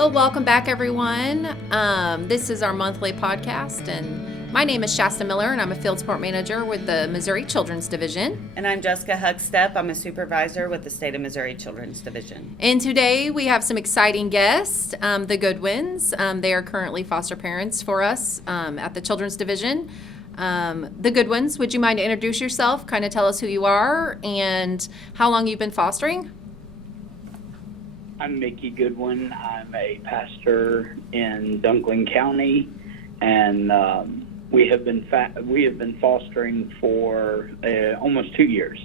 Well, welcome back, everyone. This is our monthly podcast, and my name is Shasta Miller, and I'm a field support manager with the Missouri Children's Division. And I'm Jessica Huckstep. I'm a supervisor with the State of Missouri Children's Division. And today we have some exciting guests, the Goodwins. They are currently foster parents for us at the Children's Division. The Goodwins, would you mind to introduce yourself, kind of tell us who you are and how long you've been fostering? I'm Mickey Goodwin. I'm a pastor in Dunkling County, and we have been fostering for almost 2 years.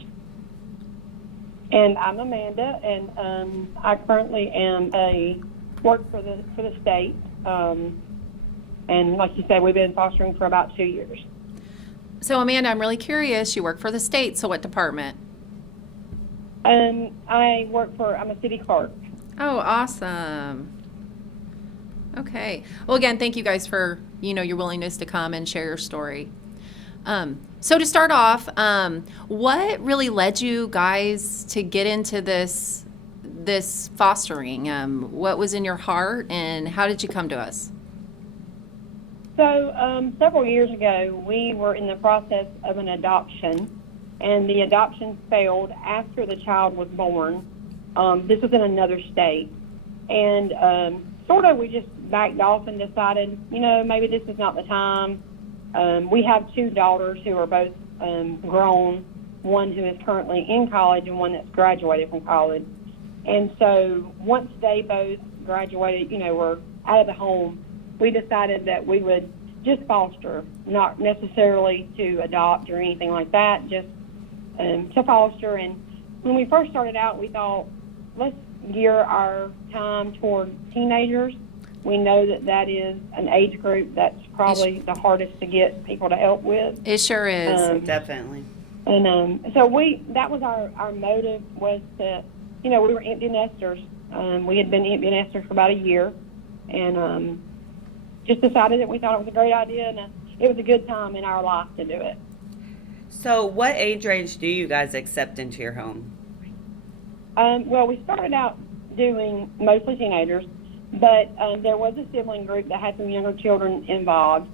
And I'm Amanda, and I currently work for the state. And like you said, we've been fostering for about 2 years. So Amanda, I'm really curious. You work for the state, so what department? I'm a city clerk. Oh, awesome. Okay. Well, again, thank you guys for, your willingness to come and share your story. So to start off, what really led you guys to get into this fostering? What was in your heart, and how did you come to us? So several years ago, we were in the process of an adoption, and the adoption failed after the child was born. This was in another state, and we just backed off and decided, maybe this is not the time. We have two daughters who are both grown, one who is currently in college and one that's graduated from college. And so once they both graduated, were out of the home, we decided that we would just foster, not necessarily to adopt or anything like that, just to foster. And when we first started out, we thought, let's gear our time toward teenagers. We know that is an age group that's probably the hardest to get people to help with. It sure is. Definitely. And so that was our motive, was to, we were empty nesters. We had been empty nesters for about a year, and just decided that we thought it was a great idea, and it was a good time in our life to do it. So what age range do you guys accept into your home? Well, we started out doing mostly teenagers, but there was a sibling group that had some younger children involved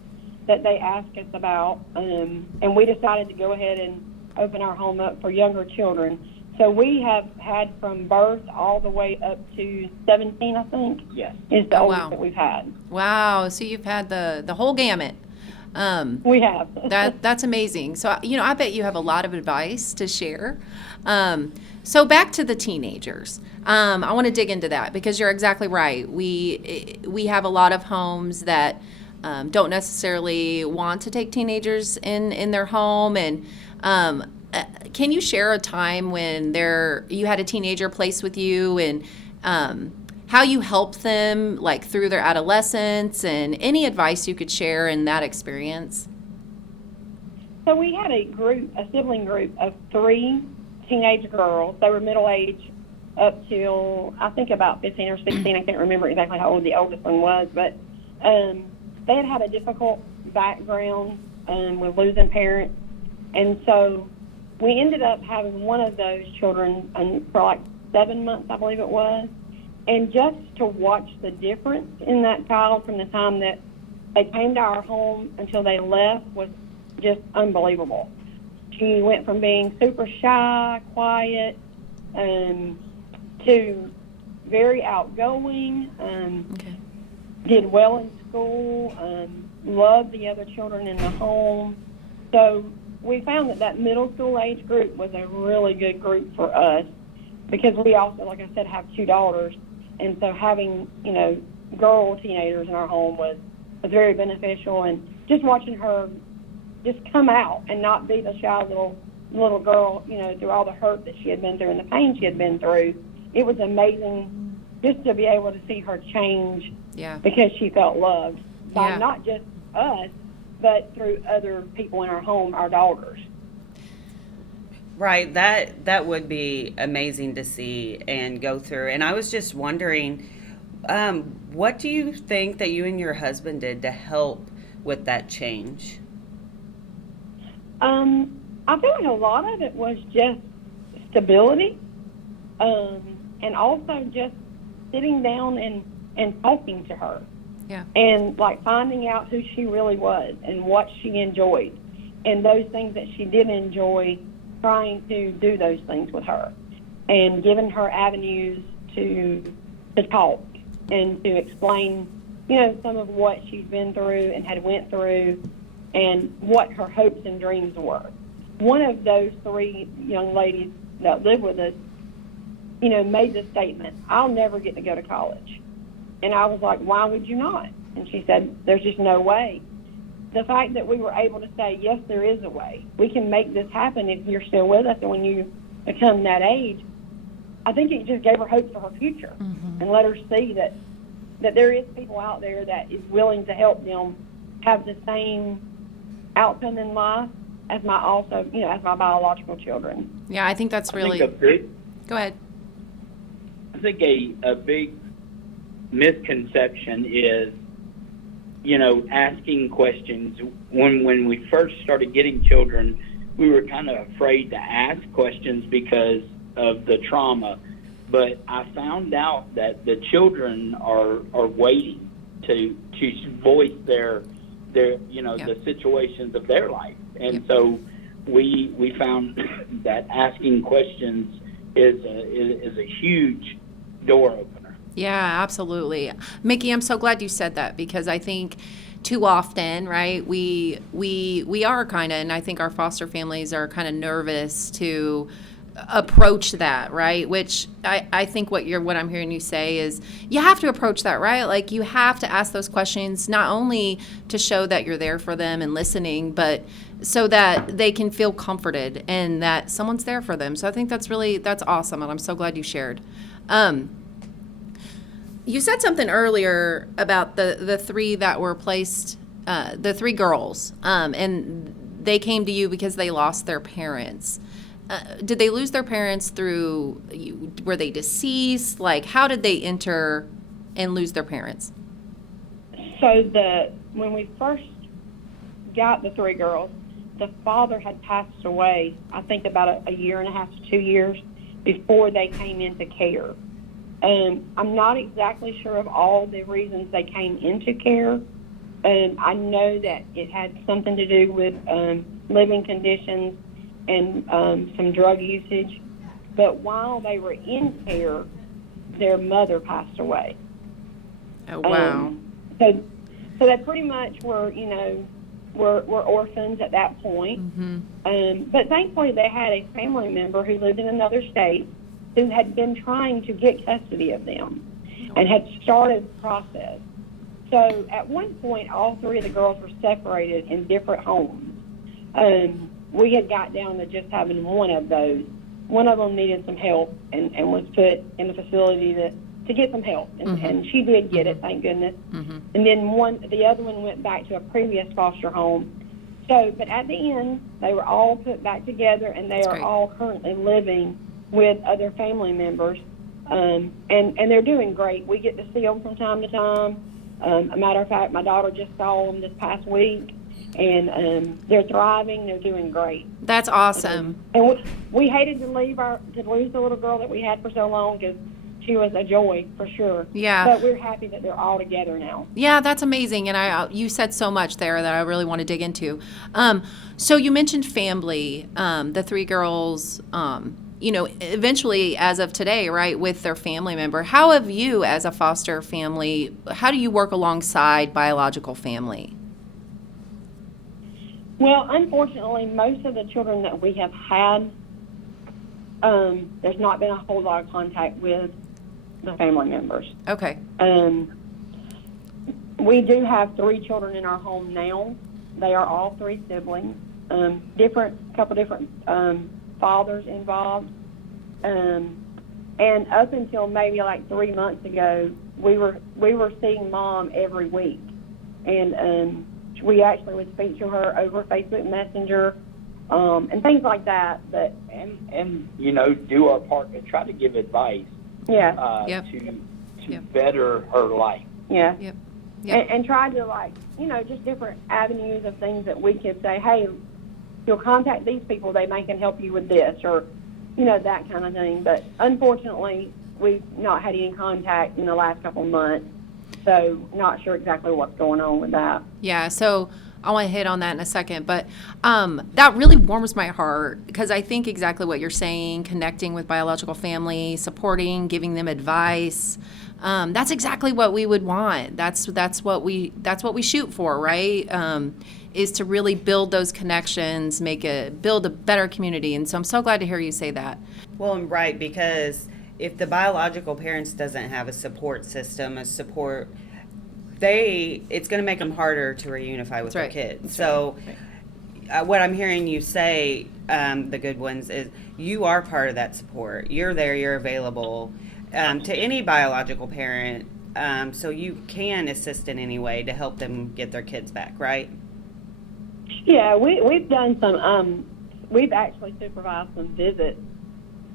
that they asked us about, and we decided to go ahead and open our home up for younger children. So we have had from birth all the way up to 17, I think. Yes. Is the oldest wow. that we've had. Wow. So you've had the whole gamut. We have. That's amazing. So, I bet you have a lot of advice to share. So back to the teenagers. I want to dig into that because you're exactly right. We have a lot of homes that don't necessarily want to take teenagers in their home. And can you share a time when you had a teenager placed with you, and how you helped them like through their adolescence, and any advice you could share in that experience? So we had a sibling group of 3 teenage girls. They were middle age up till I think about 15 or 16. I can't remember exactly how old the oldest one was, but they had a difficult background with losing parents, and so we ended up having one of those children for like 7 months, I believe it was. And just to watch the difference in that child from the time that they came to our home until they left was just unbelievable. She went from being super shy, quiet, to very outgoing, did well in school, loved the other children in the home. So we found that middle school age group was a really good group for us because we also, like I said, have 2 daughters. And so having, girl teenagers in our home was very beneficial. And just watching her just come out and not be the shy little girl, through all the hurt that she had been through and the pain she had been through, it was amazing just to be able to see her change. Yeah. Because she felt loved by Yeah. not just us, but through other people in our home, our daughters. Right. That would be amazing to see and go through. And I was just wondering, what do you think that you and your husband did to help with that change? I feel like a lot of it was just stability, and also just sitting down and and talking to her. Yeah. And like finding out who she really was and what she enjoyed and those things that she did enjoy, trying to do those things with her and giving her avenues to talk and to explain, some of what she's been through and had went through and what her hopes and dreams were. One of those 3 young ladies that live with us, made the statement, "I'll never get to go to college." And I was like, "Why would you not?" And she said, "There's just no way." The fact that we were able to say, "Yes, there is a way. We can make this happen if you're still with us and when you become that age," I think it just gave her hope for her future and let her see that there is people out there that is willing to help them have the same outcome in life as my biological children. Yeah, I think that's really. Go ahead. I think a big misconception is, asking questions. When we first started getting children, we were kind of afraid to ask questions because of the trauma. But I found out that the children are waiting to voice their the situations of their life. And so we found that asking questions is a huge door opener. Yeah, absolutely. Mickey, I'm so glad you said that because I think too often, right, we are kind of, and I think our foster families are kind of nervous to approach that, right? Which I think what I'm hearing you say is you have to approach that, right? Like you have to ask those questions not only to show that you're there for them and listening, but so that they can feel comforted and that someone's there for them. So I think that's awesome, and I'm so glad you shared. You said something earlier about the 3 that were placed, the 3 girls, and they came to you because they lost their parents. Did they lose their parents were they deceased? Like, how did they enter and lose their parents? So when we first got the 3 girls, the father had passed away, I think about a year and a half to 2 years before they came into care. I'm not exactly sure of all the reasons they came into care. I know that it had something to do with living conditions and some drug usage. But while they were in care, their mother passed away. Oh, wow. So they pretty much were orphans at that point. Mm-hmm. But thankfully they had a family member who lived in another state who had been trying to get custody of them and had started the process. So at one point, all 3 of the girls were separated in different homes. We had got down to just having one of those. One of them needed some help and was put in the facility to get some help. And she did get it, thank goodness. Mm-hmm. And then the other one went back to a previous foster home. So, but at the end, they were all put back together, and they are all currently living with other family members. And they're doing great. We get to see them from time to time. A matter of fact, my daughter just saw them this past week, and they're thriving. They're doing great. That's awesome. And we hated to lose the little girl that we had for so long because she was a joy for sure. Yeah. But we're happy that they're all together now. Yeah, that's amazing. And you said so much there that I really want to dig into. So you mentioned family, the 3 girls. Eventually, as of today, right, with their family member, how have you, as a foster family, how do you work alongside biological family? Well, unfortunately, most of the children that we have had, there's not been a whole lot of contact with the family members. Okay. We do have 3 children in our home now. They are all 3 siblings, couple different fathers involved. And up until maybe like 3 months ago, we were seeing Mom every week. And we actually would speak to her over Facebook Messenger, and things like that. But and do our part to try to give advice. Yeah. To better her life. Yeah. Yep. And try to just different avenues of things that we could say, hey, you'll contact these people, they can help you with this, or that kind of thing. But unfortunately, we've not had any contact in the last couple of months. So not sure exactly what's going on with that. Yeah, so I want to hit on that in a second, but that really warms my heart because I think exactly what you're saying, connecting with biological family, supporting, giving them advice. That's exactly what we would want. That's what we shoot for, right? Is to really build those connections, build a better community. And so I'm so glad to hear you say that. Well, and right, because if the biological parents doesn't have a support system, it's going to make them harder to reunify with their right. kids. That's So right. what I'm hearing you say, the Goodwins, is you are part of that support. You're there, you're available to any biological parent, so you can assist in any way to help them get their kids back, right? Yeah, we've done some. We've actually supervised some visits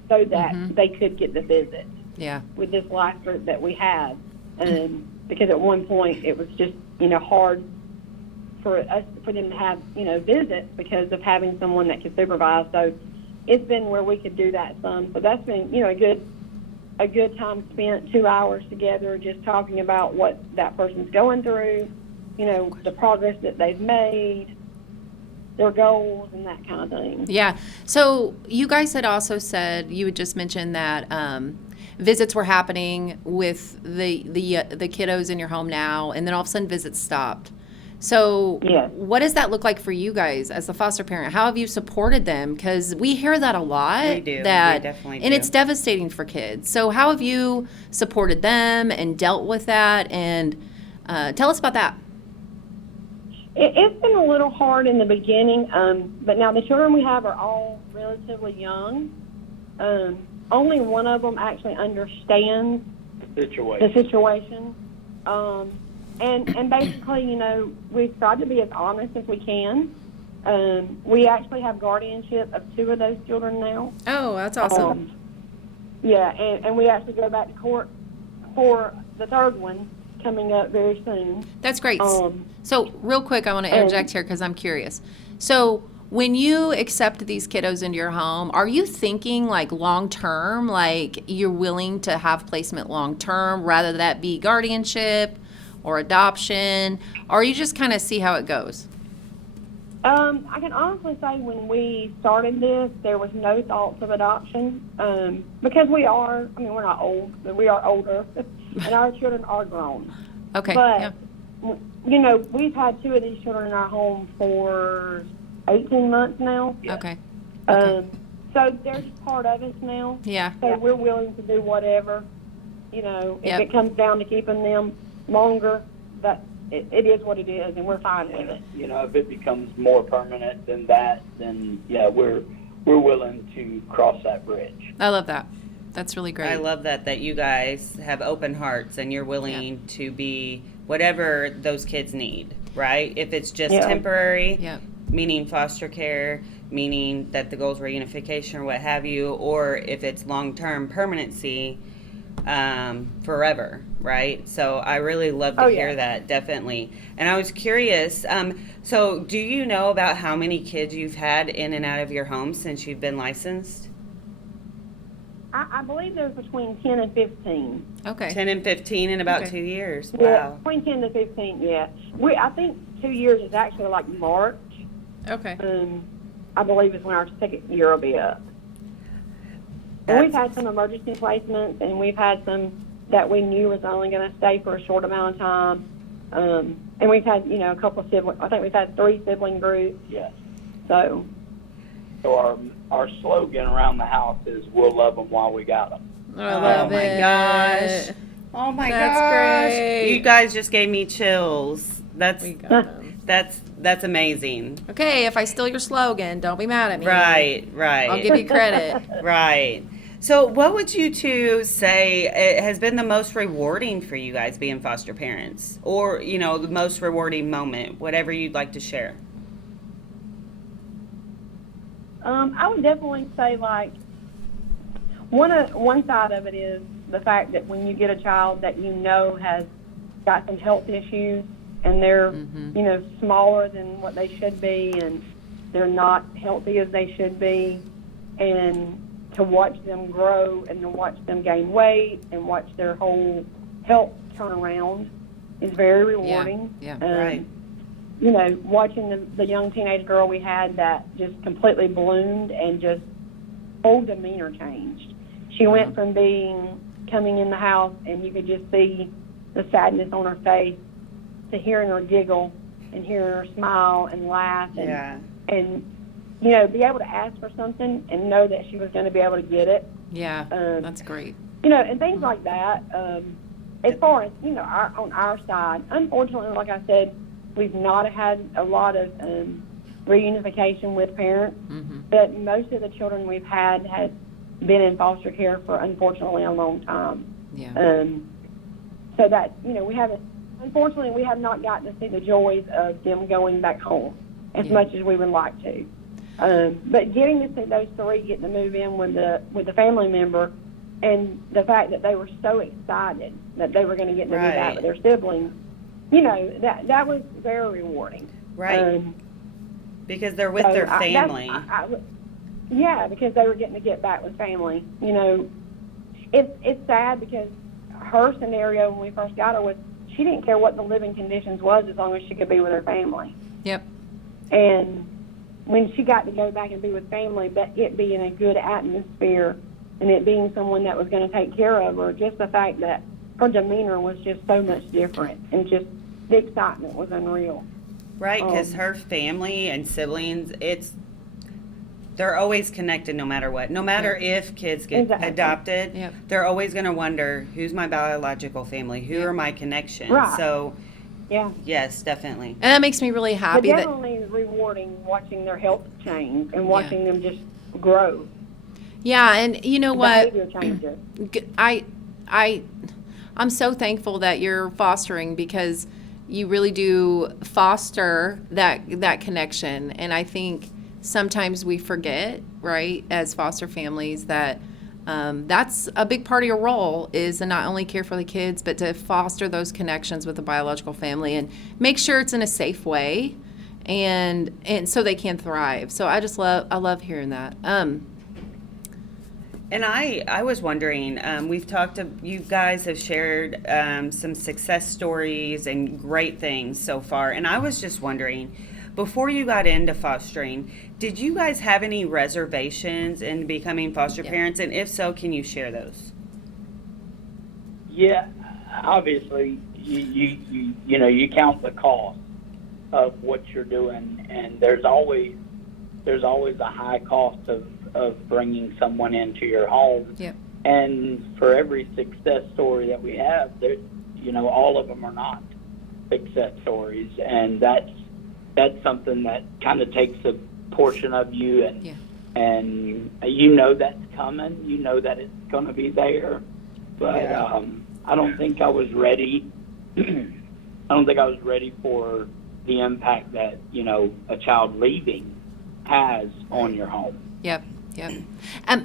so that they could get the visit Yeah. with this life group that we had, because at one point it was just hard for them to have visits because of having someone that could supervise. So it's been where we could do that some. So that's been a good time spent, 2 hours together, just talking about what that person's going through, the progress that they've made, their goals, and that kind of thing. Yeah. So you guys had also said, you had just mentioned that visits were happening with the kiddos in your home now, and then all of a sudden visits stopped. So Yes. what does that look like for you guys as the foster parent? How have you supported them? Because we hear that a lot. We do. We That, definitely and do. it's devastating for kids. So how have you supported them and dealt with that? And tell us about that. It's been a little hard in the beginning, but now the children we have are all relatively young. Only one of them actually understands the situation. And basically, we've tried to be as honest as we can. We actually have guardianship of 2 of those children now. Oh, that's awesome. Yeah, and we actually go back to court for the 3rd one coming up very soon. That's great. So real quick, I want to interject here because I'm curious. So when you accept these kiddos into your home, are you thinking like long term, like you're willing to have placement long term, rather that be guardianship or adoption, or you just kind of see how it goes? I can honestly say when we started this, there was no thoughts of adoption, because we're not old, but we are older, and our children are grown. Okay. But, yeah. We've had 2 of these children in our home for 18 months now. Okay. So they're just part of us now. Yeah. So we're willing to do whatever, if Yep. it comes down to keeping them longer, that it is what it is, and we're fine with it. If it becomes more permanent than that, then yeah, we're willing to cross that bridge. I love that. That's really great. I love that you guys have open hearts and you're willing to be whatever those kids need, right? If it's just temporary, Yeah. meaning foster care, meaning that the goal is reunification or what have you, or if it's long-term permanency, forever, right? So I really love to hear that, definitely. And I was curious, so do you know about how many kids you've had in and out of your home since you've been licensed? I believe there's between 10 and 15. Okay. 10 and 15 in about Okay. 2 years. Yeah, Wow. between 10 to 15, yeah. I think 2 years is actually like March. Okay. I believe is when our 2nd year will be up. And we've had some emergency placements, and we've had some that we knew was only going to stay for a short amount of time. And we've had, a couple of sibling. I think we've had 3 sibling groups. Yes. So our slogan around the house is "We'll love them while we got them." I love my it. gosh. Oh my That's gosh. great. You guys just gave me chills. That's We got them. that's amazing. Okay, if I steal your slogan, don't be mad at me. Right. I'll give you credit. Right. So what would you 2 say has been the most rewarding for you guys being foster parents? Or, the most rewarding moment, whatever you'd like to share. I would definitely say, like, one side of it is the fact that when you get a child that has got some health issues, and they're smaller than what they should be, and they're not healthy as they should be, and to watch them grow and to watch them gain weight and watch their whole health turn around, is very rewarding. Yeah. Right. You know, watching the young teenage girl we had that just completely bloomed and just whole demeanor changed. She went from coming in the house and you could just see the sadness on her face to hearing her giggle and hearing her smile and laugh and you know, be able to ask for something and know that she was going to be able to get it. Yeah, that's great. You know, and things like that. As far as, you know, on our side, unfortunately, like I said, we've not had a lot of reunification with parents, but most of the children we've had has been in foster care for, unfortunately, a long time. Yeah. So that, you know, we have not gotten to see the joys of them going back home as much as we would like to. But getting to see those three getting to move in with the family member, and the fact that they were so excited that they were going to get to do that with their siblings, you know, that was very rewarding. Right. Because they're with their family. Yeah, because they were getting to get back with family. You know, it's sad because her scenario when we first got her was she didn't care what the living conditions was as long as she could be with her family. Yep. And when she got to go back and be with family, but it being a good atmosphere and it being someone that was going to take care of her, just the fact that her demeanor was just so much different and just the excitement was unreal. Right, because her family and siblings, they're always connected no matter what. No matter if kids get adopted, they're always going to wonder, who's my biological family? Who are my connections? Right. So, yeah. Yes, definitely. And that makes me really happy. But definitely is rewarding watching their health change and watching them just grow. Yeah, and you know what? Behavior changes. I'm so thankful that you're fostering, because you really do foster that connection. And I think sometimes we forget, right, as foster families, that that's a big part of your role, is to not only care for the kids, but to foster those connections with the biological family and make sure it's in a safe way, and so they can thrive. So I love hearing that. And I was wondering, you guys have shared some success stories and great things so far. And I was just wondering, before you got into fostering, did you guys have any reservations in becoming foster parents? And if so, can you share those? Yeah, obviously, you know, you count the cost of what you're doing, and there's always a high cost of bringing someone into your home. Yep. And for every success story that we have, there, you know, all of them are not success stories, and that's something that kind of takes a portion of you, and you know that's coming. You know that it's going to be there, but I don't think I was ready. I don't think I was ready for the impact that, you know, a child leaving has on your home. Yep.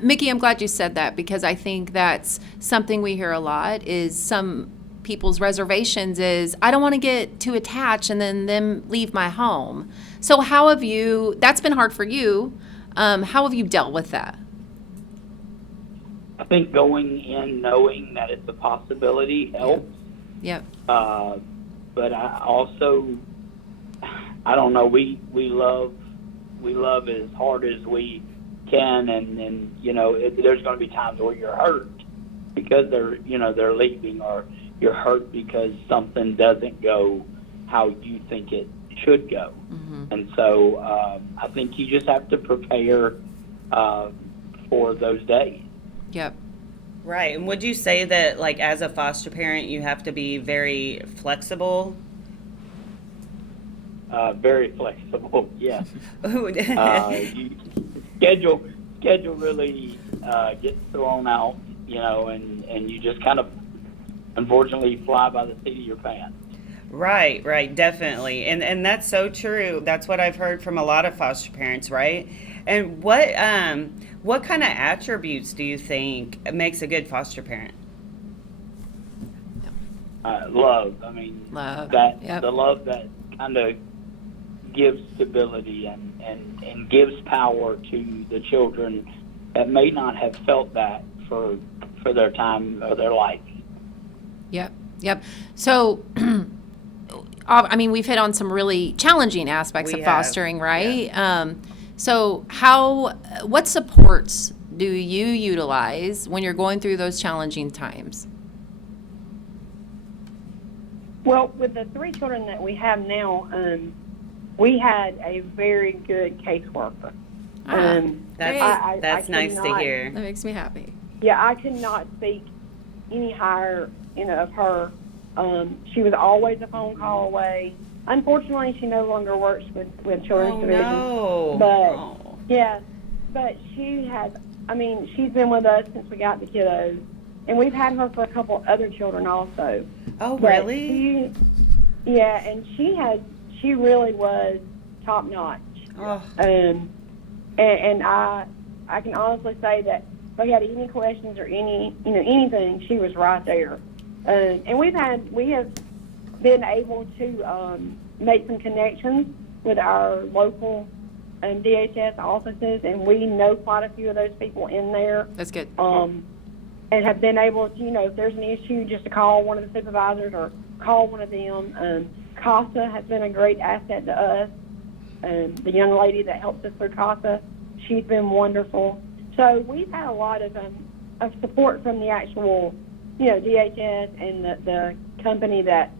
Mickey, I'm glad you said that, because I think that's something we hear a lot, is some people's reservations is, I don't want to get too attached and then them leave my home. So how have you, that's been hard for you, how have you dealt with that? I think going in knowing that it's a possibility helps. Yep. But I also, I don't know, we love as hard as we can, and you know, there's going to be times where you're hurt because they're leaving, or you're hurt because something doesn't go how you think it should go. And so I think you just have to prepare for those days. Yep. Right. And would you say that, like, as a foster parent, you have to be very flexible? Very flexible, yeah. Schedule really gets thrown out, you know, and you just kind of, unfortunately, fly by the seat of your pants. Right, definitely. And that's so true. That's what I've heard from a lot of foster parents, right? And what kind of attributes do you think makes a good foster parent? Love. I mean, the love that kind of gives stability and gives power to the children that may not have felt that for their time of their life. Yep. So I mean, we've hit on some really challenging aspects We of have, fostering, right? So what supports do you utilize when you're going through those challenging times? Well, with the 3 children that we have now, we had a very good caseworker. That's I nice to cannot- hear. That makes me happy. Yeah, I could not speak any higher, of her. She was always a phone call away. Unfortunately, she no longer works with Children's Oh, Division. no. But Oh. yeah, but she's been with us since we got the kiddos, and we've had her for a couple other children also. Oh, But really? and she really was top notch. Oh. And I can honestly say that if we had any questions or anything, she was right there. And we have been able to make some connections with our local DHS offices, and we know quite a few of those people in there. That's good. And have been able to, if there's an issue, just to call one of the supervisors or call one of them. CASA has been a great asset to us. The young lady that helps us through CASA, she's been wonderful. So we've had a lot of support from the actual, DHS and the company that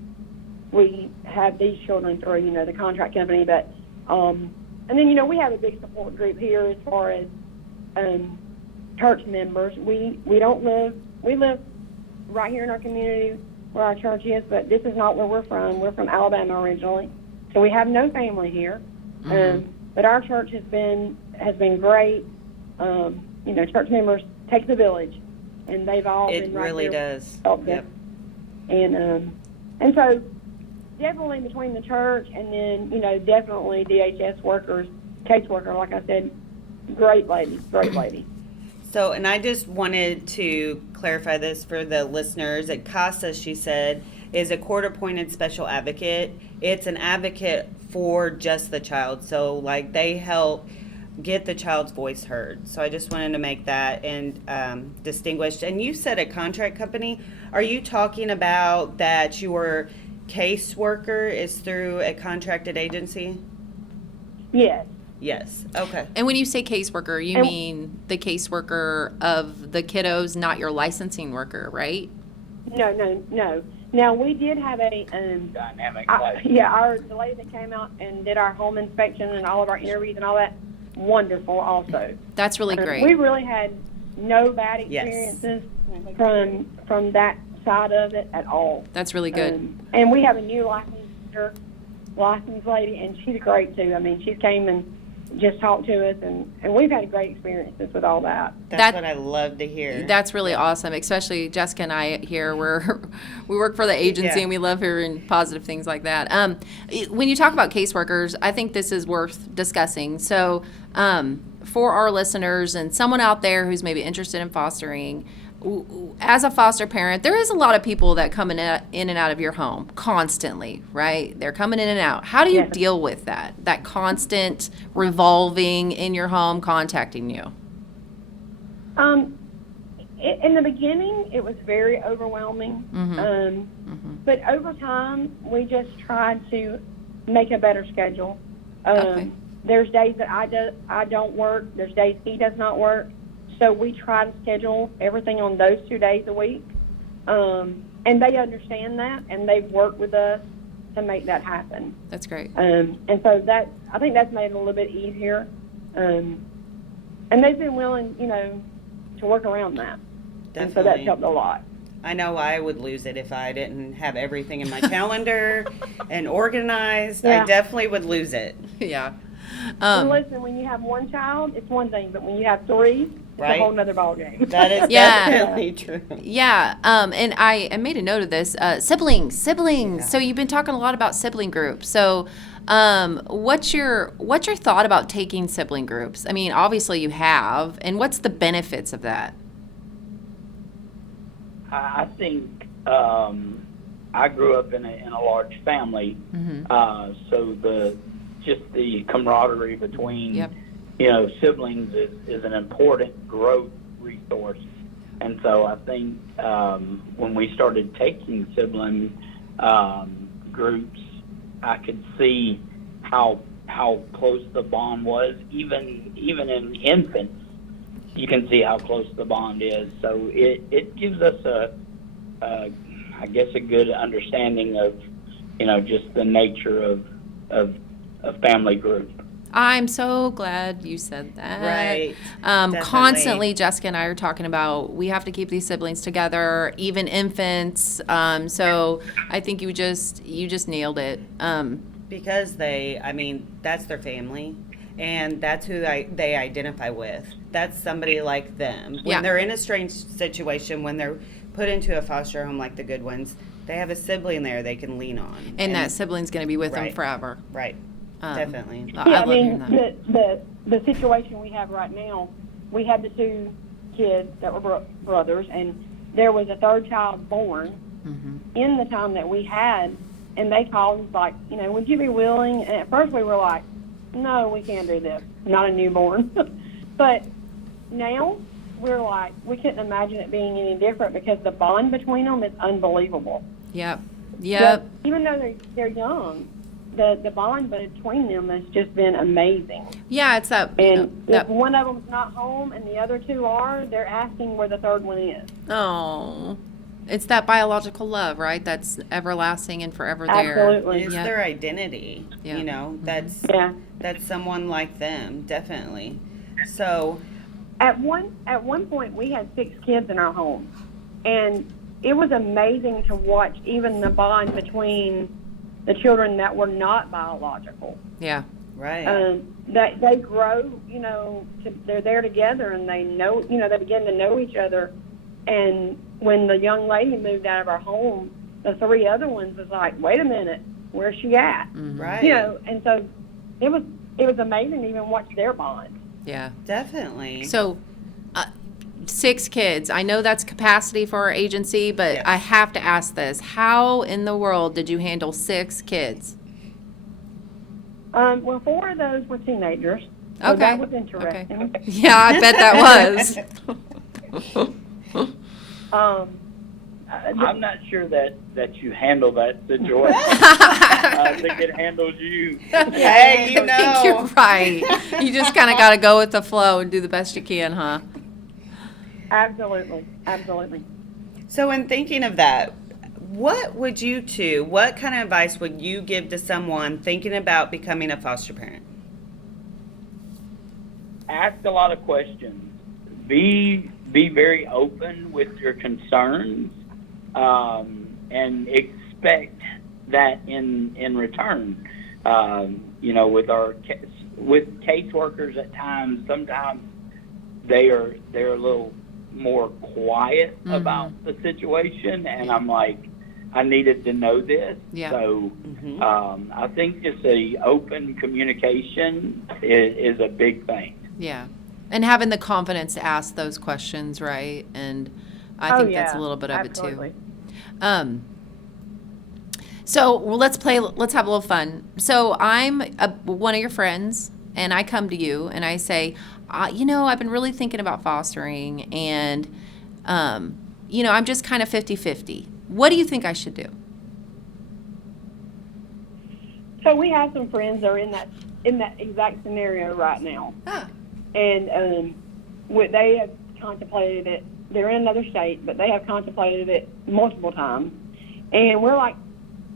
we have these children through, the contract company. But and then, we have a big support group here as far as church members. We live right here in our community where our church is, but this is not where we're from. We're from Alabama originally, so we have no family here. But our church has been great. Church members take the village, and they've all been right really there does. to help them. And so definitely between the church and then definitely DHS workers, caseworker, like I said, great lady. So, and I just wanted to clarify this for the listeners. At CASA, she said, is a court-appointed special advocate. It's an advocate for just the child. So, like, they help get the child's voice heard. So I just wanted to make that and distinguished. And you said a contract company. Are you talking about that your caseworker is through a contracted agency? Yes. Yes. Okay. And when you say caseworker, you mean the caseworker of the kiddos, not your licensing worker, right? No. Now, we did have a Dynamic. the lady that came out and did our home inspection and all of our interviews and all that, wonderful also. That's really great. We really had no bad Yes. experiences from that side of it at all. That's really good. And we have a new licensed lady, and she's great too. I mean, she came and just talked to us, and we've had great experiences with all that. That's what I love to hear. That's really awesome, especially Jessica and I here. We work for the agency, and we love hearing positive things like that. When you talk about caseworkers, I think this is worth discussing. So for our listeners and someone out there who's maybe interested in fostering, as a foster parent, there is a lot of people that come in and out of your home constantly, right? They're coming in and out. How do you deal with that constant revolving in your home, contacting you? In the beginning, it was very overwhelming. But over time, we just tried to make a better schedule. There's days that I don't work. There's days he does not work. So we try to schedule everything on those 2 days a week. And they understand that, and they've worked with us to make that happen. That's great. And so I think that's made it a little bit easier. And they've been willing, to work around that. Definitely. And so that's helped a lot. I know I would lose it if I didn't have everything in my calendar and organized. Yeah. I definitely would lose it. Yeah. And listen, when you have one child, it's one thing, but when you have three, it's Right. a whole nother ballgame. That is Yeah. definitely true. Yeah, and I made a note of this. Siblings. Yeah. So you've been talking a lot about sibling groups. So what's your thought about taking sibling groups? I mean, obviously you have, and what's the benefits of that? I think I grew up in a large family, so the camaraderie between Yep. siblings is an important growth resource, and so I think when we started taking sibling groups, I could see how close the bond was. Even in infants, you can see how close the bond is. So it gives us I guess a good understanding of, just the nature of family group. I'm so glad you said that. Right. Constantly, Jessica and I are talking about we have to keep these siblings together, even infants. So I think you just nailed it. Because that's their family, and that's who they identify with. That's somebody like them. When Yeah. they're in a strange situation, when they're put into a foster home like the Goodwins, they have a sibling there they can lean on. And that sibling's going to be with them Right. forever. Right. Definitely. I Yeah, love hearing that. the situation we have right now, we had the two kids that were brothers, and there was a third child born in the time that we had, and they called us like, would you be willing? And at first we were like, no, we can't do this, not a newborn. But now we're like, we couldn't imagine it being any different because the bond between them is unbelievable. Yep. But even though they're young, the bond between them has just been amazing. Yeah, it's that. And if one of them's not home and the other two are, they're asking where the third one is. Oh, it's that biological love, right? That's everlasting and forever there. Absolutely. It's Yep. their identity. Yeah. That's someone like them, definitely. So At one point, we had 6 kids in our home, and it was amazing to watch even the bond between the children that were not biological. Yeah. right. That they grow, they're there together, and they know, they begin to know each other. And when the young lady moved out of our home, the 3 other ones was like, wait a minute, where's she at? Right. And so it was amazing to even watch their bond. Yeah. Definitely. So, 6 kids. I know that's capacity for our agency, but Yes. I have to ask this. How in the world did you handle 6 kids? Well, 4 of those were teenagers. So Okay. that was interesting. Yeah, I bet that was. I'm not sure that you handle that situation. I think it handles you. Hey, I think you're right. You just kind of got to go with the flow and do the best you can, huh? Absolutely. So in thinking of that, what kind of advice would you give to someone thinking about becoming a foster parent? Ask a lot of questions. Be very open with your concerns, and expect that in return. With caseworkers at times, sometimes they're a little more quiet about the situation, and I'm like, I needed to know this. Yeah. So I think just a open communication is a big thing. Yeah. And having the confidence to ask those questions, right? And I think that's a little bit of absolutely. it too. So let's have a little fun. So I'm one of your friends, and I come to you and I say, I've been really thinking about fostering, and, I'm just kind of 50-50. What do you think I should do? So we have some friends that are in that exact scenario right now. And they have contemplated it. They're in another state, but they have contemplated it multiple times. And we're like,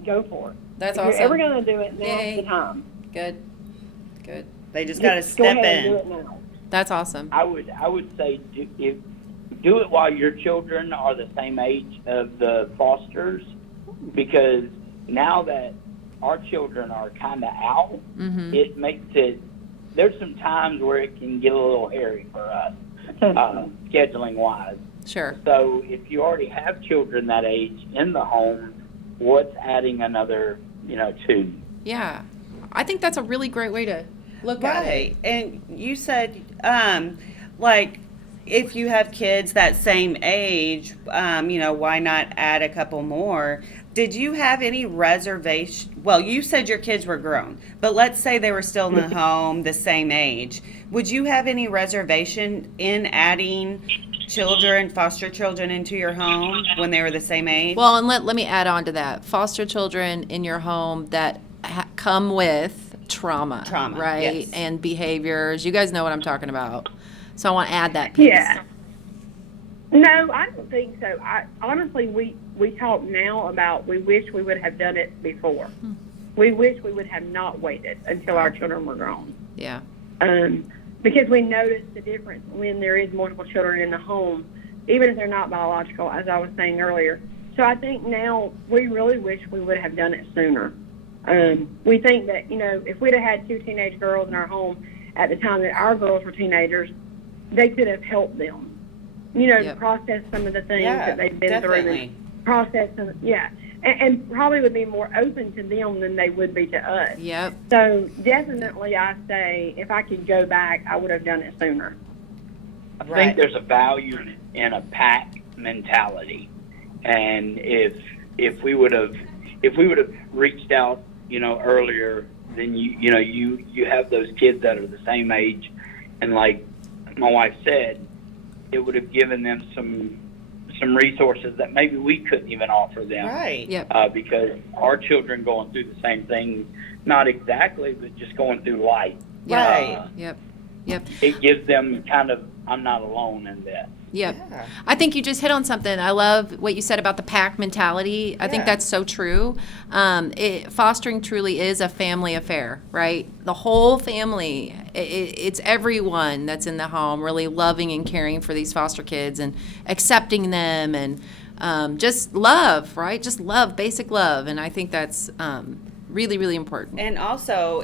go for it. That's if awesome. you're ever going to do it, now's Yay. the time. Good. They just got to Go step ahead and do in. it now. That's awesome. I would say do it while your children are the same age of the fosters, because now that our children are kind of out, it makes it. There's some times where it can get a little hairy for us, scheduling wise. Sure. So if you already have children that age in the home, what's adding another 2? Yeah. I think that's a really great way to look at it. Right. And you said, if you have kids that same age, why not add a couple more? Did you have any reservation? Well, you said your kids were grown, but let's say they were still in the home, the same age. Would you have any reservation in adding foster children into your home when they were the same age? Well, and let me add on to that. Foster children in your home that come with trauma, Trauma, right? yes. And behaviors. You guys know what I'm talking about. So I want to add that piece. Yeah. No, I don't think so. Honestly, we talk now about we wish we would have done it before. We wish we would have not waited until our children were grown. Yeah. Because we notice the difference when there is multiple children in the home, even if they're not biological, as I was saying earlier. So I think now we really wish we would have done it sooner. We think that, if we'd have had 2 teenage girls in our home at the time that our girls were teenagers, they could have helped them, Yep. process some of the things Yeah, that they've been definitely. through. Process them, yeah. And probably would be more open to them than they would be to us. Yep. So definitely I say if I could go back, I would have done it sooner. I Right. think there's a value in a pack mentality, and if we would have reached out, earlier, then you have those kids that are the same age, and like my wife said, it would have given them some resources that maybe we couldn't even offer them. Right. Yep. Because our children going through the same thing, not exactly, but just going through life. Right. Yep. Yep. It gives them kind of, I'm not alone in this. Yep. Yeah. I think you just hit on something. I love what you said about the pack mentality. I think Yeah. that's so true. Fostering truly is a family affair, right? The whole family, it's everyone that's in the home really loving and caring for these foster kids and accepting them and just love, right? Just love, basic love. And I think that's really, really important. And also,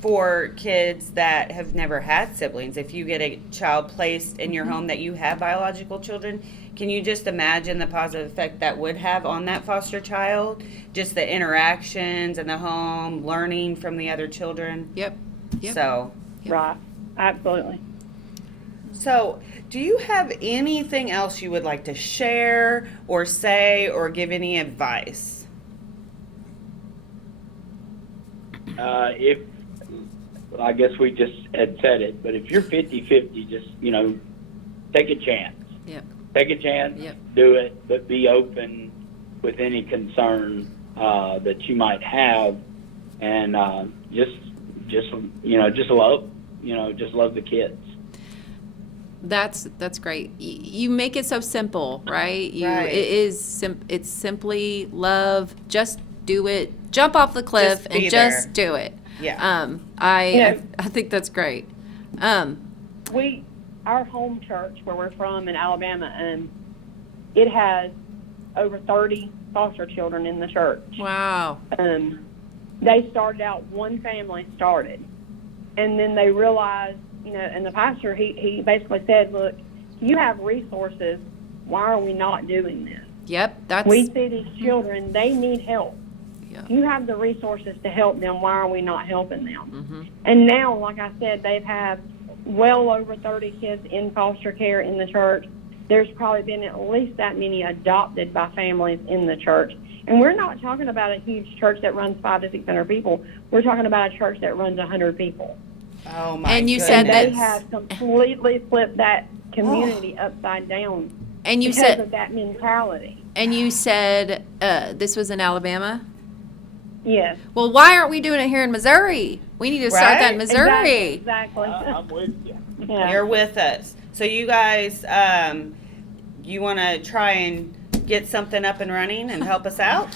for kids that have never had siblings, if you get a child placed in your home that you have biological children, can you just imagine the positive effect that would have on that foster child? Just the interactions in the home, learning from the other children. Yep. Yep. So, Right. Absolutely. do you have anything else you would like to share or say or give any advice? If I guess we just had said it, but if you're 50-50, just take a chance. Yep. Take a chance, Yep. do it, but be open with any concern that you might have, and just love, just love the kids. That's great. You make it so simple, right? Right. It's simply love. Just do it. Jump off the cliff Just be and just do it. Yeah. I think that's great. Our home church where we're from in Alabama, it has over 30 foster children in the church. Wow. They started out, one family started, and then they realized, and the pastor, he basically said, look, you have resources, why are we not doing this? Yep. We see these children, they need help. Yeah. You have the resources to help them, why are we not helping them? Mm-hmm. And now, like I said, they've had well over 30 kids in foster care in the church. There's probably been at least that many adopted by families in the church. And we're not talking about a huge church that runs 500 to 600 people. We're talking about a church that runs 100 people. Oh my And you goodness. said And they that's- have completely flipped that community upside down And you because said, of that mentality. this was in Alabama. Yes. Well, why aren't we doing it here in Missouri? We need to start that in Right? Missouri. Exactly. I'm with you. Yeah. You're with us. So you guys, you want to try and get something up and running and help us out?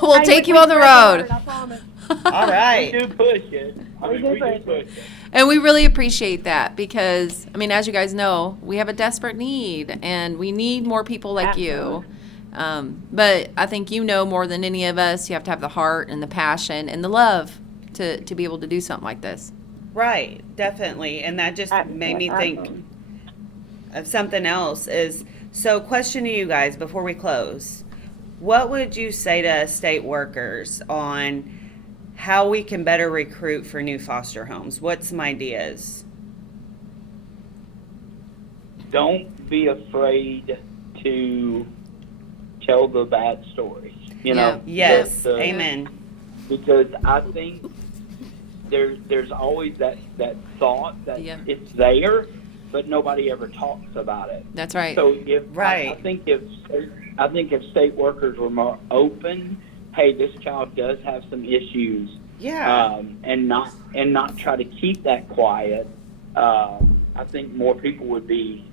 We'll Hey, take we you on the spread road. I promise. All We right. do push it. We do push it. And we really appreciate that because, as you guys know, we have a desperate need and we need more people like you. But I think more than any of us, you have to have the heart and the passion and the love to be able to do something like this. Right. Definitely. And that just made me think of something else so question to you guys before we close. What would you say to state workers on how we can better recruit for new foster homes? What's some ideas? Don't be afraid to tell the bad stories. Yes. the- Amen. Because I think there's always that thought that Yeah. it's there, but nobody ever talks about it. That's right. So I Right. think if state workers were more open hey, this child does have some issues, Yeah. and not try to keep that quiet, I think more people would be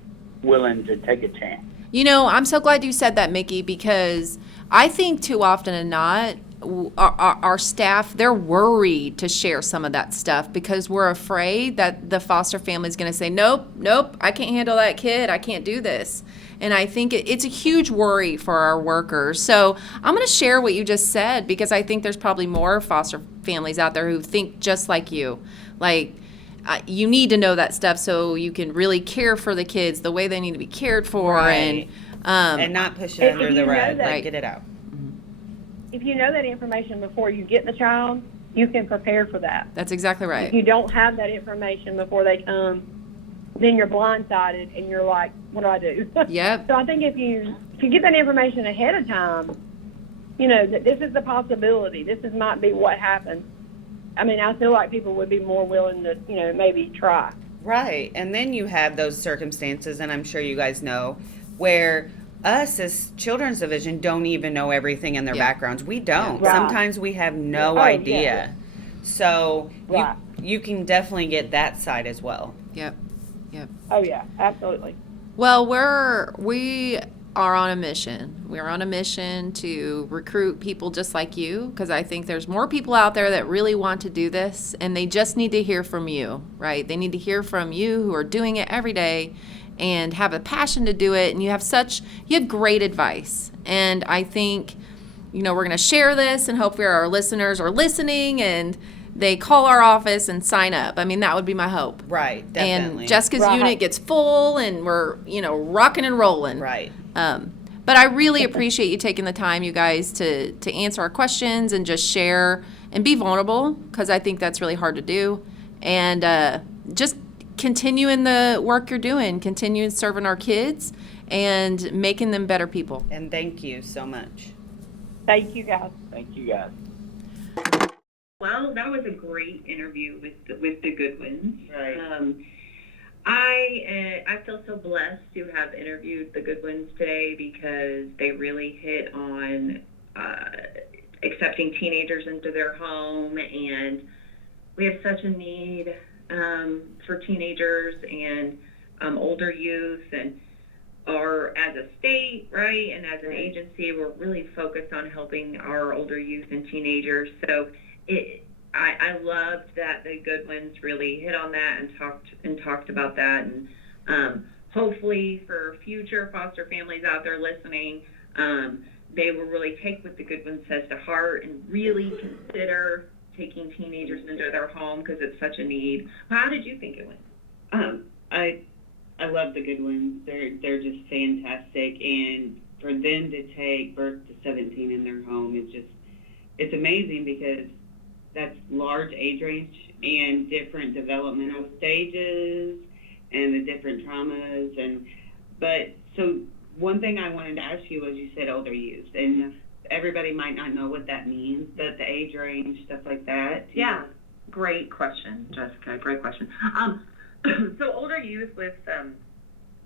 willing to take a chance. You know, I'm so glad you said that, Mickey, because I think too often than not, our staff, they're worried to share some of that stuff because we're afraid that the foster family is going to say, nope, I can't handle that kid. I can't do this. And I think it's a huge worry for our workers. So I'm going to share what you just said because I think there's probably more foster families out there who think just like you. Like, you need to know that stuff so you can really care for the kids the way they need to be cared for. Right. And not push it If under you the know rug, that- like get it out. If you know that information before you get the child, you can prepare for that. That's exactly If right. you don't have that information before they come, then you're blindsided and you're like, what do I do? Yep. So I think if you get that information ahead of time, you know, that this is the possibility. Might be what happens. I mean, I feel like people would be more willing to, you know, maybe try. Right. And then you have those circumstances, and I'm sure you guys know, where us as children's division don't even know everything in their Yeah. backgrounds. We don't. Right. Sometimes we have no Oh, idea. yeah. So Right. you can definitely get that side as well. Yep. Oh, yeah, absolutely. Well, we are on a mission. We're on a mission to recruit people just like you because I think there's more people out there that really want to do this and they just need to hear from you, right? They need to hear from you who are doing it every day and have a passion to do it, and you have great advice. And I think, you know, we're going to share this and hopefully our listeners are listening and they call our office and sign up. I mean, that would be my hope. Right. Definitely. And Jessica's Right. unit gets full and we're, you know, rocking and rolling. Right. But I really appreciate you taking the time, you guys, to answer our questions and just share and be vulnerable because I think that's really hard to do. And just continue in the work you're doing, continue serving our kids and making them better people. And thank you so much. Thank you, guys. Thank you, guys. Well, that was a great interview with the Goodwins. Right. I feel so blessed to have interviewed the Goodwins today because they really hit on accepting teenagers into their home, and we have such a need for teenagers and older youth, and as a state, right, and as an agency, we're really focused on helping our older youth and teenagers. So I loved that the Goodwins really hit on that and talked about that, and hopefully for future foster families out there listening, they will really take what the Goodwin says to heart and really consider taking teenagers into their home because it's such a need. How did you think it went? I love the Goodwins. They're just fantastic, and for them to take birth to 17 in their home is it's amazing because that's large age range and different developmental stages and the different traumas. But so one thing I wanted to ask you was, you said older youth, and everybody might not know what that means, but the age range, stuff like that. Yeah, great question, Jessica. Great question. So older youth with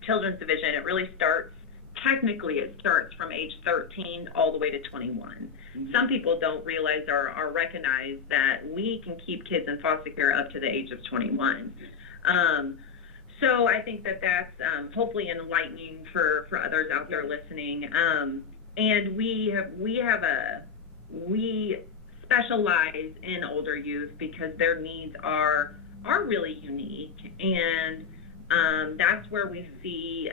Children's Division, it really starts from age 13 all the way to 21. Mm-hmm. Some people don't realize or recognize that we can keep kids in foster care up to the age of 21. So I think that's hopefully enlightening for others out there listening. And we specialize in older youth because their needs are really unique, and that's where we see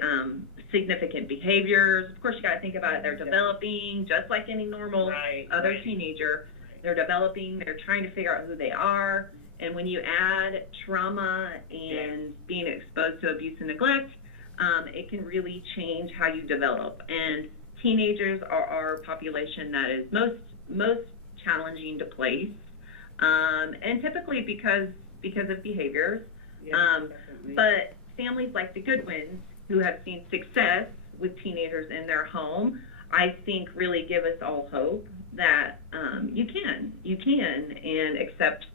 significant behaviors. Of course, you got to think about it. They're developing just like any normal other teenager. They're developing. They're trying to figure out who they are. And when you add trauma and being exposed to abuse and neglect, it can really change how you develop. And teenagers are our population that is most challenging to place, and typically because of behaviors. But families like the Goodwins, who have seen success with teenagers in their home, I think really give us all hope that you can and accept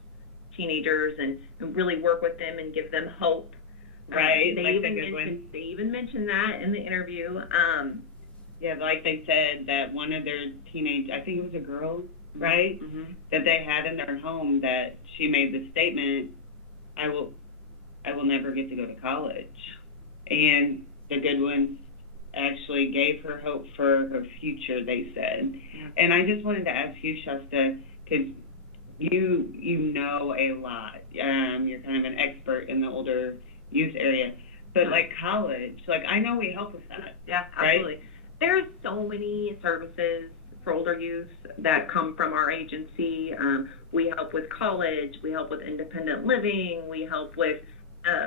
teenagers and really work with them and give them hope. Right, They like even the Goodwins. mentioned that in the interview. Yeah, like they said that one of their I think it was a girl, right? Mm-hmm. That they had in their home, that she made the statement, I will never get to go to college. And the Goodwins actually gave her hope for her future, they said. Yeah. And I just wanted to ask you, Shasta, because you know a lot. You're kind of an expert in the older youth area. But like college, like I know we help with that. Yeah, right? absolutely. There's so many services for older youth that come from our agency. We help with college, we help with independent living, we help with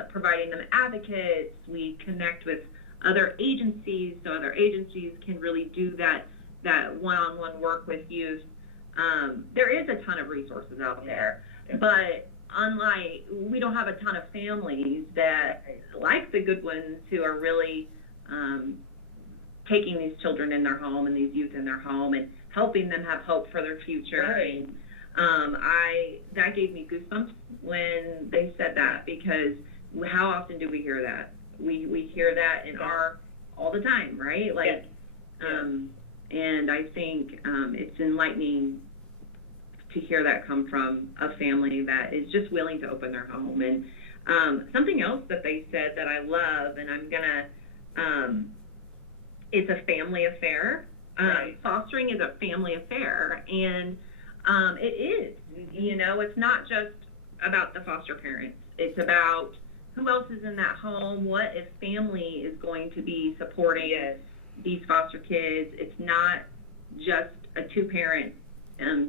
providing them advocates, we connect with other agencies so other agencies can really do that one-on-one work with youth. There is a ton of resources out there, but unlike, we don't have a ton of families that, like the Goodwins, who are really taking these children in their home and these youth in their home and helping them have hope for their future. Right. And that gave me goosebumps when they said that, because how often do we hear that? We hear that in all the time, right? Like, and I think it's enlightening to hear that come from a family that is just willing to open their home. And something else that they said that I love, and I'm gonna, it's a family affair. Right. Fostering is a family affair, and it is. You know, it's not just about the foster parents. It's about who else is in that home. What if family is going to be supporting these foster kids? It's not just a two-parent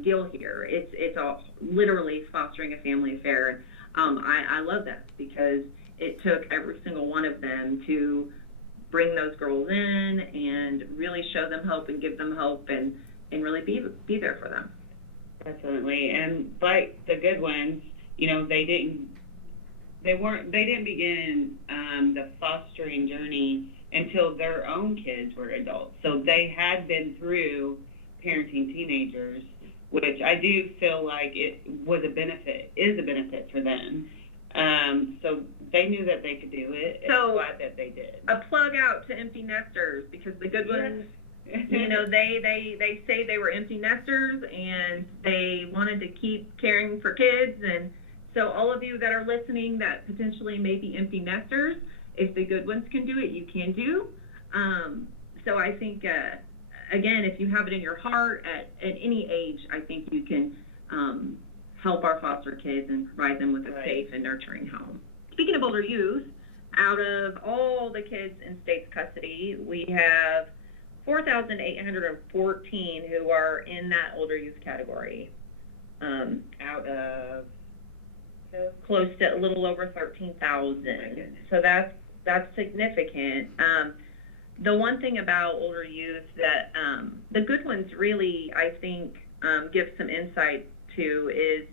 deal here. It's all literally fostering a family affair. I love that, because it took every single one of them to bring those girls in and really show them hope and give them hope and really be there for them. Definitely. And like the Goodwins, you know, they didn't begin the fostering journey until their own kids were adults. So they had been through parenting teenagers, which I do feel like it is a benefit for them. So they knew that they could do it. So, I'm glad that they did. A plug out to empty nesters, because the Goodwins, you know, they say they were empty nesters and they wanted to keep caring for kids. And so all of you that are listening that potentially may be empty nesters, if the Goodwins can do it, you can do. So I think, again, if you have it in your heart at any age, I think you can help our foster kids and provide them with a safe and nurturing home. Speaking of older youth, out of all the kids in state's custody, we have 4,814 who are in that older youth category, out of close to a little over 13,000. So that's significant. The one thing about older youth that the Goodwins really, I think, give some insight to is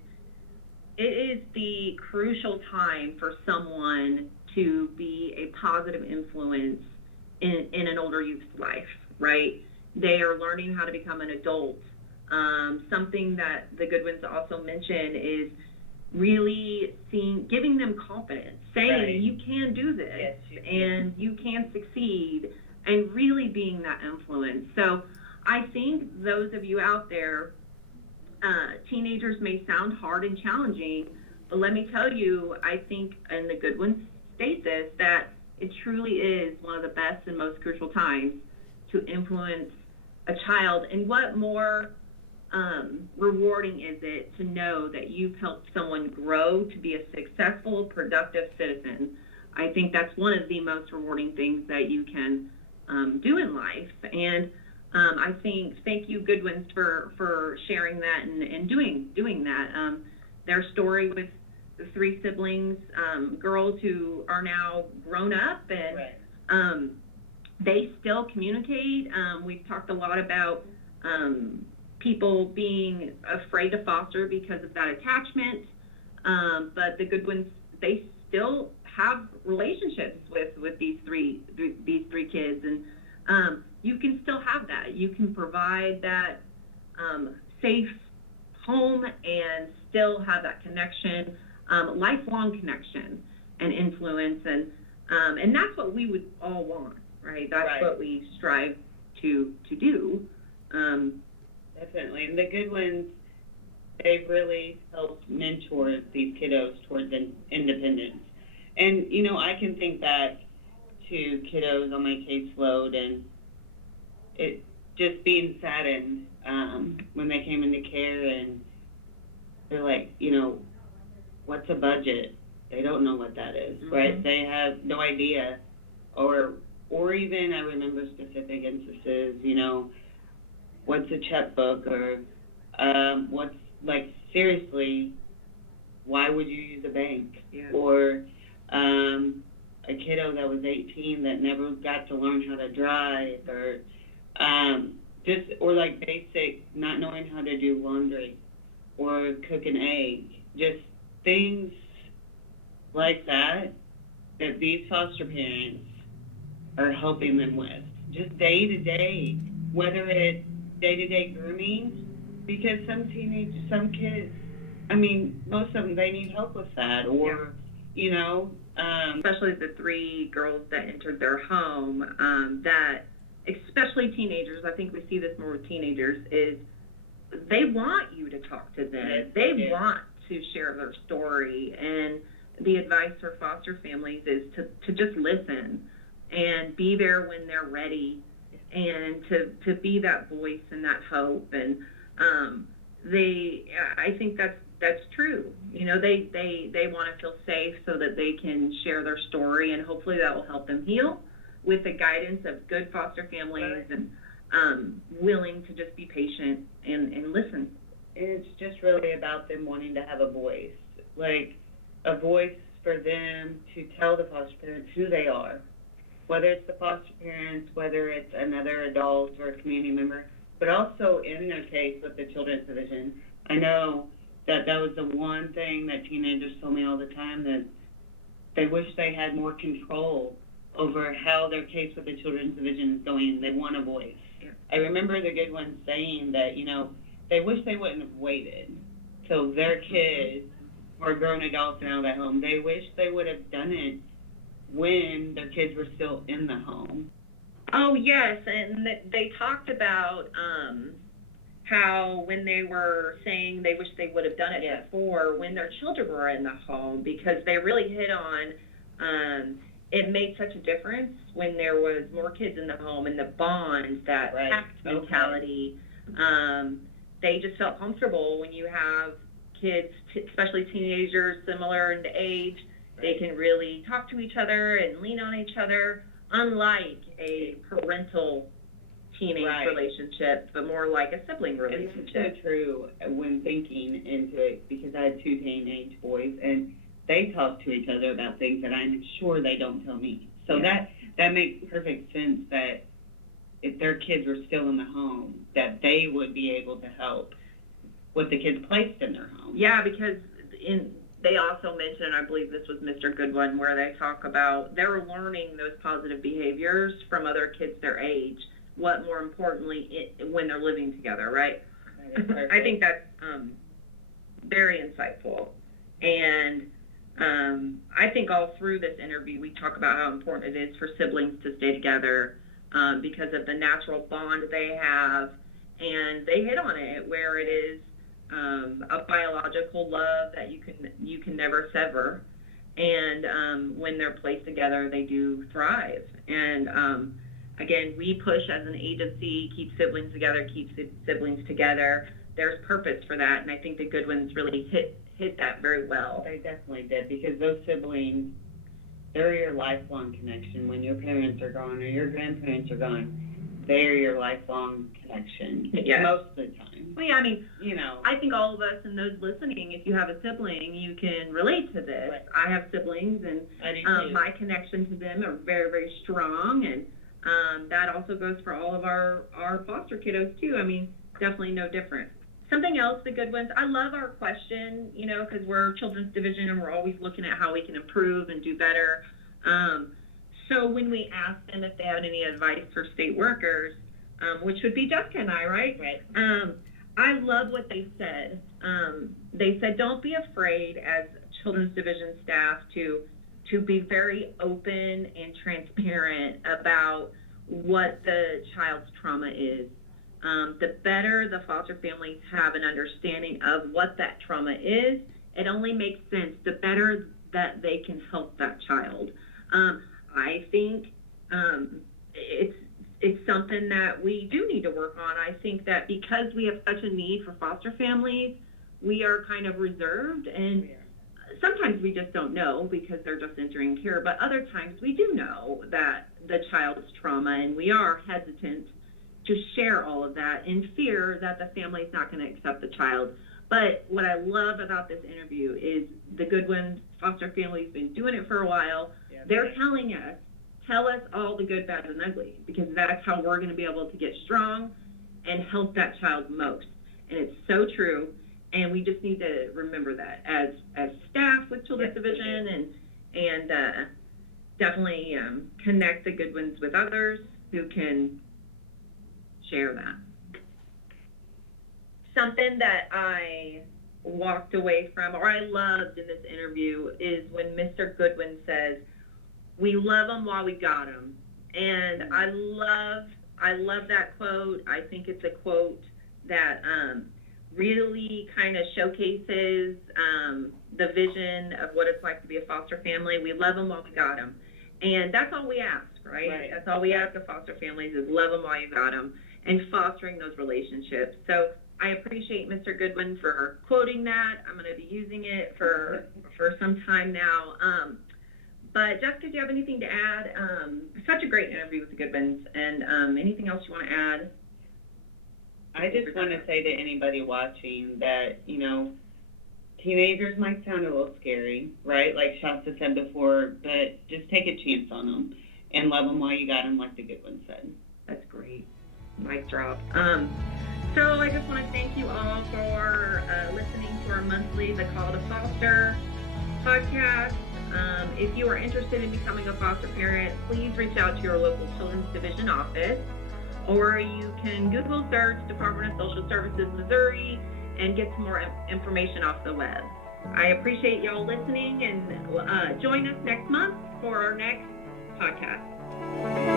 it is the crucial time for someone to be a positive influence in an older youth's life, right? They are learning how to become an adult. Something that the Goodwins also mention is really giving them confidence, saying you can do this, and you can succeed, and really being that influence. So I think those of you out there, teenagers may sound hard and challenging, but let me tell you, I think, and the Goodwins state this, that it truly is one of the best and most crucial times to influence a child. And what more rewarding is it to know that you've helped someone grow to be a successful, productive citizen? I think that's one of the most rewarding things that you can do in life. And I think, thank you, Goodwins, for sharing that and doing that. Their story with the three siblings, girls who are now grown up, and they still communicate. We've talked a lot about people being afraid to foster because of that attachment, but the Goodwins, they still have relationships with these three kids, and you can still have that. You can provide that safe home and still have that connection, lifelong connection and influence, and that's what we would all want, right? That's what we strive to do. Definitely. And the Goodwins, they've really helped mentor these kiddos towards independence. And, you know, I can think back to kiddos on my caseload and it just being saddened when they came into care and they're like, you know, what's a budget? They don't know what that is, right? They have no idea. Or even I remember specific instances, you know, what's a checkbook or what's, like, seriously, why would you use a bank? Yeah. Or a kiddo that was 18 that never got to learn how to drive, or or like basic not knowing how to do laundry or cook an egg, just things like that these foster parents are helping them with, just day to day, whether it's day to day grooming, because some kids, I mean, most of them, they need help with that, or you know, especially the 3 girls that entered their home, that, especially teenagers, I think we see this more with teenagers, is they want you to talk to them. Yes, they want to share their story. And the advice for foster families is to just listen and be there when they're ready, and to be that voice and that hope. And I think that's true. You know, they want to feel safe so that they can share their story, and hopefully that will help them heal with the guidance of good foster families and willing to just be patient and listen. It's just really about them wanting to have a voice, like a voice for them to tell the foster parents who they are, whether it's the foster parents, whether it's another adult or a community member, but also in their case with the Children's Division. I know that was the one thing that teenagers told me all the time, that they wish they had more control over how their case with the Children's Division is going. They want a voice. Yeah. I remember the Goodwins saying that, you know, they wish they wouldn't have waited till their kids were grown adults and out of that home. They wish they would have done it when their kids were still in the home. Oh, yes, and they talked about how when they were saying they wish they would have done it before, when their children were in the home, because they really hit on it made such a difference when there was more kids in the home, and the bond, that pact mentality. They just felt comfortable when you have kids, especially teenagers, similar in age. They can really talk to each other and lean on each other, unlike a parental teenage relationship, but more like a sibling relationship. It's so true when thinking into it, because I had 2 teenage boys, and they talk to each other about things that I'm sure they don't tell me. So that makes perfect sense, that if their kids were still in the home, that they would be able to help with the kids placed in their home. Yeah, because they also mentioned, I believe this was Mr. Goodwin, where they talk about they're learning those positive behaviors from other kids their age, what more importantly, when they're living together, right? I think that's very insightful. And I think all through this interview, we talk about how important it is for siblings to stay together because of the natural bond they have. And they hit on it, where it is a biological love that you can never sever. And when they're placed together, they do thrive. And again, we push as an agency, keep siblings together, keep siblings together. There's purpose for that, and I think the Goodwins really hit that very well. They definitely did, because those siblings, they're your lifelong connection. When your parents are gone or your grandparents are gone, they're your lifelong connection. Yes. Most of the time. Well, yeah, I mean, you know, I think all of us and those listening, if you have a sibling, you can relate to this. Right. I have siblings, and my connection to them are very, very strong, and that also goes for all of our foster kiddos too. I mean, definitely no different. Something else, the Goodwins, I love our question, you know, because we're Children's Division and we're always looking at how we can improve and do better. So when we asked them if they had any advice for state workers, which would be Jessica and I, right? Right. I love what they said. They said, don't be afraid as Children's Division staff to be very open and transparent about what the child's trauma is, the better the foster families have an understanding of what that trauma is, it only makes sense, the better that they can help that child. I think it's something that we do need to work on. I think that because we have such a need for foster families, we are kind of reserved, and sometimes we just don't know because they're just entering care, but other times we do know that the child's trauma, and we are hesitant to share all of that in fear that the family's not going to accept the child. But what I love about this interview is the Goodwin foster family's been doing it for a while. They're telling us, tell us all the good, bad, and ugly, because that's how we're going to be able to get strong and help that child most. And it's so true. And we just need to remember that as staff with Children's Division, and definitely connect the Goodwins with others who can share that. Something that I walked away from, or I loved in this interview, is when Mr. Goodwin says, "We love them while we got them," and I love that quote. I think it's a quote that really kind of showcases the vision of what it's like to be a foster family. We love them while we got them, and that's all we ask, right? That's all we ask of foster families is love them while you got them, and fostering those relationships. So I appreciate Mr. Goodwin for quoting that. I'm going to be using it for some time now. But Jessica, do you have anything to add? Such a great interview with the Goodwins, and anything else you want to add? I just want to say to anybody watching that, teenagers might sound a little scary, right? Like Shasta said before, but just take a chance on them and love them while you got them, like the Goodwin said. That's great. Mic drop. So I just want to thank you all for listening to our monthly The Call to Foster podcast. If you are interested in becoming a foster parent, please reach out to your local Children's Division office, or you can Google search Department of Social Services, Missouri, and get some more information off the web. I appreciate y'all listening, and join us next month for our next podcast.